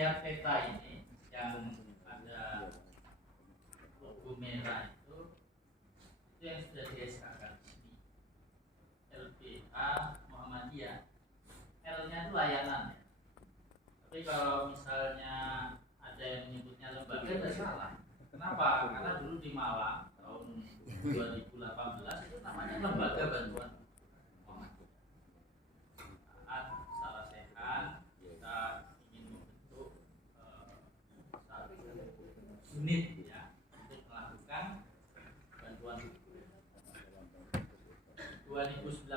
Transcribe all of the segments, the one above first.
melihat peta ini yang ada logo merah itu yang sudah di-SK-kan di sini. LBH Muhammadiyah. L-nya itu layanan ya. Tapi kalau misalnya ada yang menyebutnya lembaga tidak salah. Kenapa? Karena dulu di Malang tahun 2018 itu namanya Lembaga Bantuan Muhammadiyah. Saat secara sehat kita ingin membentuk satu unit ya untuk melakukan bantuan hukum. 2019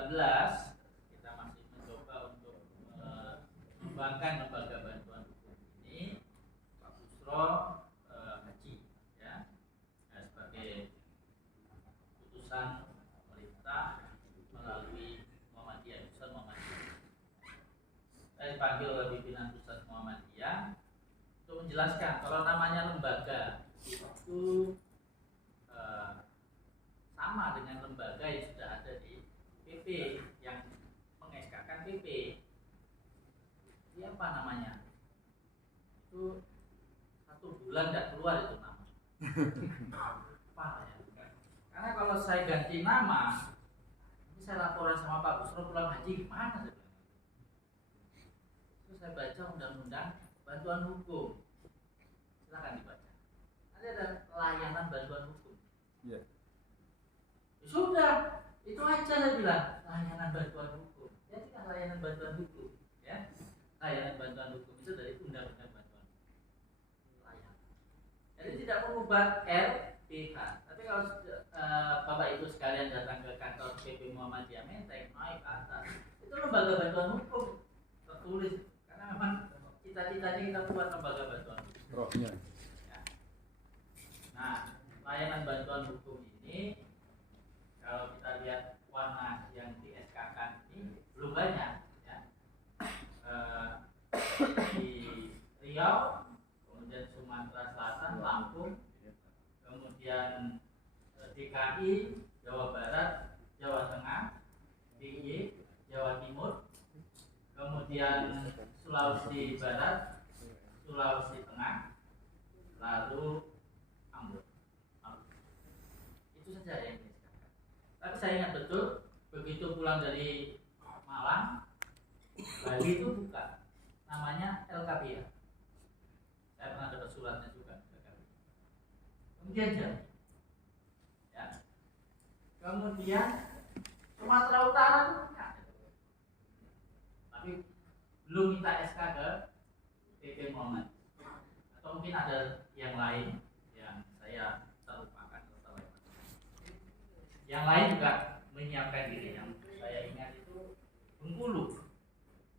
kita masih mencoba untuk mengembangkan lembaga bantuan hukum ini. Pak Busro Haji ya, sebagai putusan pemerintah melalui Muhammadiyah, pusat Muhammadiyah. Saya dipanggil oleh pimpinan pusat Muhammadiyah untuk menjelaskan kalau namanya lembaga itu sama dengan lembaga yang sudah ada di PP yang meng-SK-kan PP. Ini apa namanya? Itu 1 bulan tidak keluar itu nama. Apa ya? Karena kalau saya ganti nama, ini saya laporan sama Pak Busro pulang haji gimana? Terus saya baca undang-undang bantuan hukum. Silakan dibaca. Ada layanan bantuan hukum. Iya. Ya sudah, itu aja saya bilang layanan bantuan hukum. Jadi kan layanan bantuan hukum, ya. Layanan bantuan hukum itu dari undang-undang bantuan layanan. Jadi tidak mengubah LPH. Tapi kalau Bapak Ibu sekalian datang ke kantor PP Muhammadiyah Menteng, naik ke atas, itu lembaga bantuan hukum tertulis. Karena memang cita-citanya kita buat lembaga bantuan hukum. Rohnya. Ya. Nah, layanan bantuan hukum ini kalau kita lihat warna yang di SK-kan ini belum banyak ya. Di Riau, kemudian Sumatera Selatan, Lampung, kemudian DKI, Jawa Barat, Jawa Tengah, DIY, Jawa Timur, kemudian Sulawesi Barat, Sulawesi Tengah, lalu Ambon. Itu saja yang ini. Tapi saya ingat betul begitu pulang dari Malang, Bali itu buka, namanya LKPA. Saya pernah dapat suratnya juga. Kemudian Jambi, ya. Kemudian Sumatera Utara itu punya, tapi belum minta SK ke PP Muhammad. Atau mungkin ada yang lain yang saya terlupakan. Yang lain juga menyiapkan diri. Yang saya ingat itu Bengkulu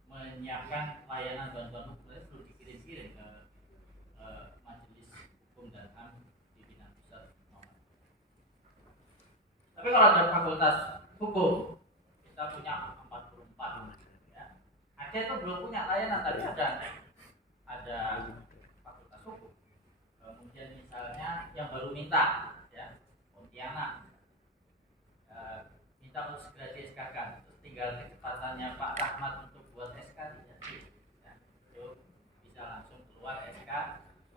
menyiapkan layanan bantuan hukum itu dikirim-kirim ke Majelis Hukum dan HAM pimpinan pusat. Tapi kalau ada fakultas hukum, kita punya 44 ya. Aceh itu belum punya layanan, tapi ada fakultas hukum. Kemudian misalnya yang baru minta ya, Pontianak minta untuk segera di-SK-kan, terus tinggal kecepatannya Pak Rahmat untuk buat SK tidak ya, itu bisa langsung keluar SK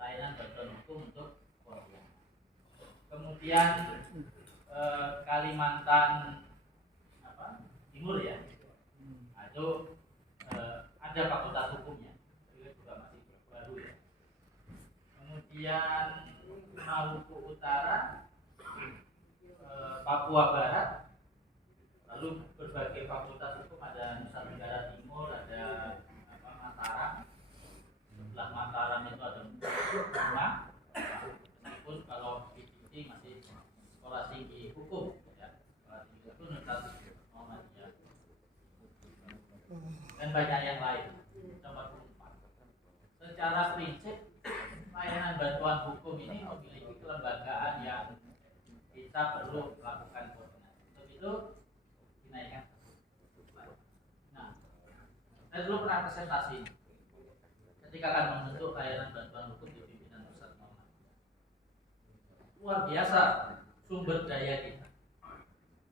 layanan bantuan hukum untuk Pontianak. Kemudian Kalimantan Timur ya, nah, itu ada fakultas hukumnya, itu juga masih baru ya. Kemudian Maluku Utara, Papua Barat, lalu berbagai fakultas hukum, ada Nusa Tenggara Timur, ada Mataram. Sebelah Mataram itu ada rumah, meskipun kalau PTC masih sekolah tinggi hukum ya, sekolah tinggi hukum Universitas Muhammadiyah dan banyak yang lain. Nomor 4. Secara prinsip layanan bantuan hukum ini memiliki kelembagaan yang kita perlu melakukan koordinasi. Untuk itu dinaikkan. Nah, saya dulu pernah presentasi ketika akan membentuk layanan bantuan hukum di pimpinan pusat Muhammadiyah. Luar biasa sumber daya kita.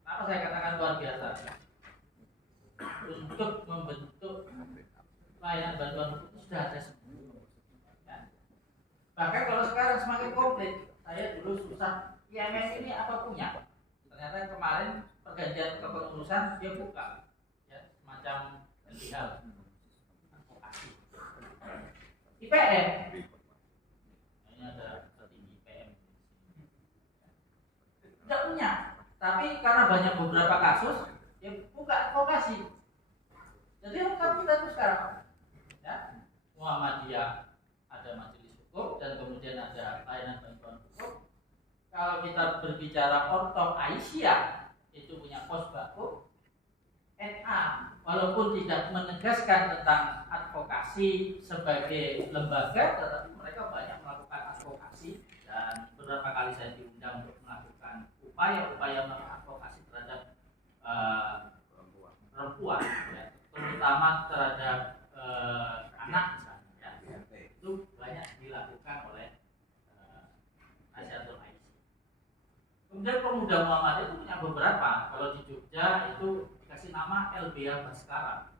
Kenapa saya katakan luar biasa? Untuk membentuk layanan bantuan hukum itu sudah ada semua. Bahkan kalau sekarang semakin komplit, saya dulu susah IMS ini apa punya. Ternyata kemarin pergantian kepengurusan dia buka, ya, semacam hal advokasi. IPM, ini ada petinggi IPM, tidak punya. Tapi karena banyak beberapa kasus, dia buka advokasi. Jadi lengkap kita tuh sekarang, ya, Muhammadiyah ada majelis hukum dan kemudian ada layanan bantuan hukum. Kalau kita berbicara Ortok Aisyah itu punya pos baku. NA walaupun tidak menegaskan tentang advokasi sebagai lembaga, tetapi mereka banyak melakukan advokasi dan beberapa kali saya diundang untuk melakukan upaya-upaya advokasi terhadap perempuan, ya, terutama terhadap anak misalnya, ya, itu banyak dilakukan oleh Nasyatul Aisyah. Kemudian pemuda Muhammadiyah itu punya beberapa. Kalau di Jogja itu dikasih nama LBH Baskara.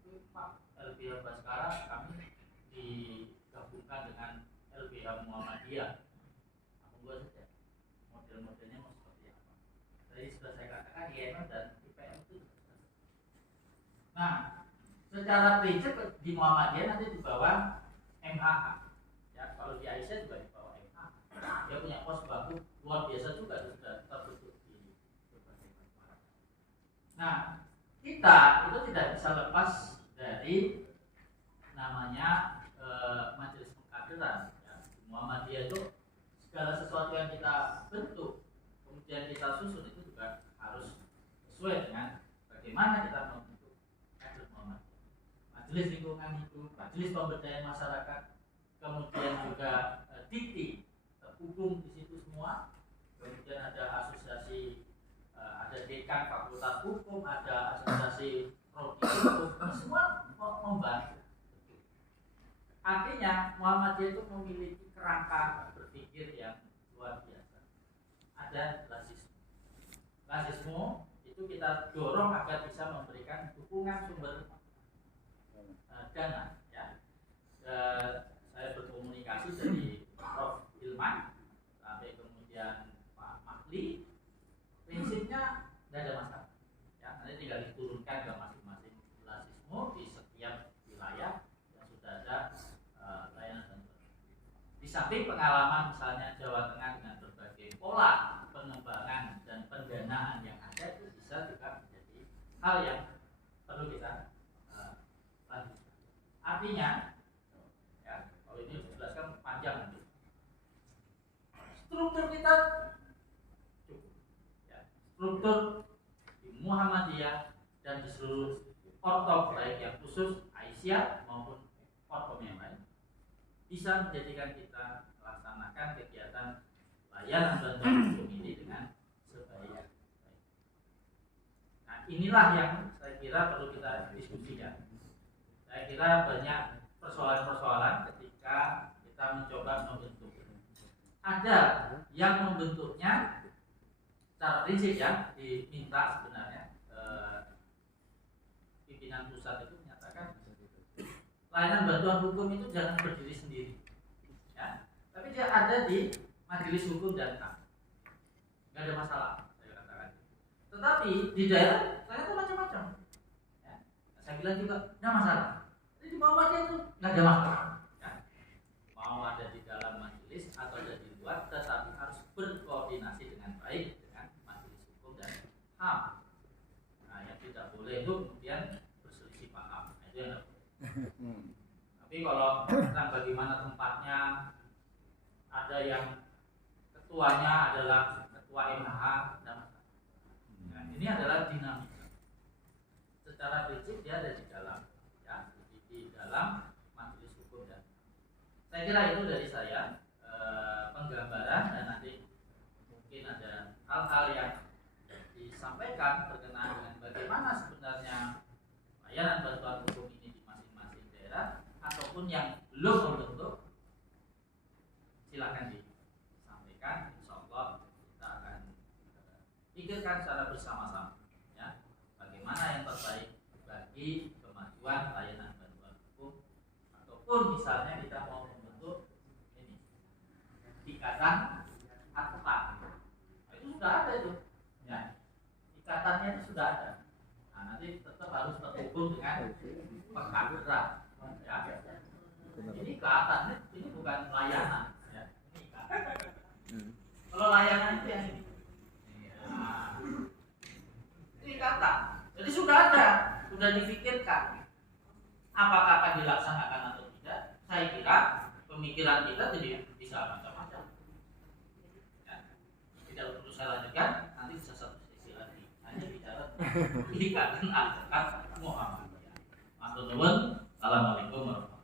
Itu Pak LBH Baskara kami digabungkan dengan LBH Muhammadiyah. Monggo saja model-modelnya mau seperti apa. Tadi sudah saya katakan IMM dan IPM itu. Nah, secara prinsip di Muhammadiyah nanti di bawah MAH. Ya, kalau di Aisyah juga di bawah MAH. Dia punya pos baku luar biasa juga sudah terbentuk di berbagai tempat. Nah, kita itu tidak bisa lepas dari namanya majelis pengkaderan. Ya. Muhammadiyah itu segala sesuatu yang kita bentuk kemudian kita susun itu juga harus sesuai dengan bagaimana kita membentuk kader Muhammadiyah. Majelis lingkungan itu, majelis pemberdayaan masyarakat, kemudian juga TITI terhubung di situ semua. Kemudian ada asosiasi, ada dekan fakultas hukum, ada asosiasi prodi hukum, semua membantu. Artinya Muhammadiyah itu memiliki kerangka berpikir yang luar biasa. Ada rasisme. Rasisme itu kita dorong agar bisa memberikan dukungan sumber dana. Ya. Saya berkomunikasi dari Prof. Ilman sampai kemudian prinsipnya tidak ada masalah. Ya, nanti tinggal diturunkan ke masing-masing rasisme di setiap wilayah yang sudah ada layanan bantuan. Di samping pengalaman misalnya Jawa Tengah dengan berbagai pola pengembangan dan pendanaan yang ada, itu bisa juga menjadi hal yang perlu kita lanjutkan. Artinya, ya, kalau ini dijelaskan panjang nanti. Struktur kita struktur di Muhammadiyah dan di seluruh ortok baik yang khusus Aisyah maupun ortok yang lain bisa menjadikan kita melaksanakan kegiatan layanan bantuan hukum ini dengan sebaik-baik. Nah, inilah yang saya kira perlu kita diskusikan. Saya kira banyak persoalan-persoalan ketika kita mencoba membentuk. Ada yang membentuknya secara prinsip, ya, diminta sebenarnya pimpinan pusat itu menyatakan layanan bantuan hukum itu jangan berdiri sendiri, ya, tapi dia ada di majelis hukum dan HAM, nggak ada masalah, saya katakan. Tetapi di daerah ternyata macam-macam, ya. Saya bilang juga nggak masalah. Jadi di Muhammadiyah itu nggak ada masalah, ya. Mau ada di dalam majelis atau ada di luar, tetapi harus berkoordinasi dengan baik HAM. Nah, yang tidak boleh itu kemudian berselisih paham. Nah, itu yang tidak boleh. Tapi kalau tentang bagaimana tempatnya, ada yang ketuanya adalah ketua MH, nah, ini adalah dinamika. Secara prinsip dia ada di dalam, ya, di dalam majelis hukum. Dan saya kira itu dari saya penggambaran, dan nanti mungkin ada hal-hal yang disampaikan berkenaan dengan bagaimana sebenarnya layanan bantuan hukum ini di masing-masing daerah ataupun yang belum membentuk, silakan disampaikan. Insya Allah kita akan pikirkan secara bersama-sama, ya, bagaimana yang terbaik bagi kemajuan layanan bantuan hukum, ataupun misalnya kita mau membentuk ini ikatan akta. Itu sudah ada itu, ya. Ikatannya itu sudah ada. Nah, nanti tetap harus terhubung dengan pengkaderan, ya. Ini ikatan, ini bukan layanan, ya. Ini ikatan. Kalau layanan itu yang ini. Nah, ini ikatan. Jadi sudah ada, sudah difikirkan. Apakah akan dilaksanakan atau tidak? Saya kira pemikiran kita jadi bisa macam-macam. Ya. Tidak perlu saya lanjutkan, nanti bisa satu sesi lagi. Hanya bicara ikatan akad Muhammadiyah. Assalamualaikum warahmatullahi wabarakatuh.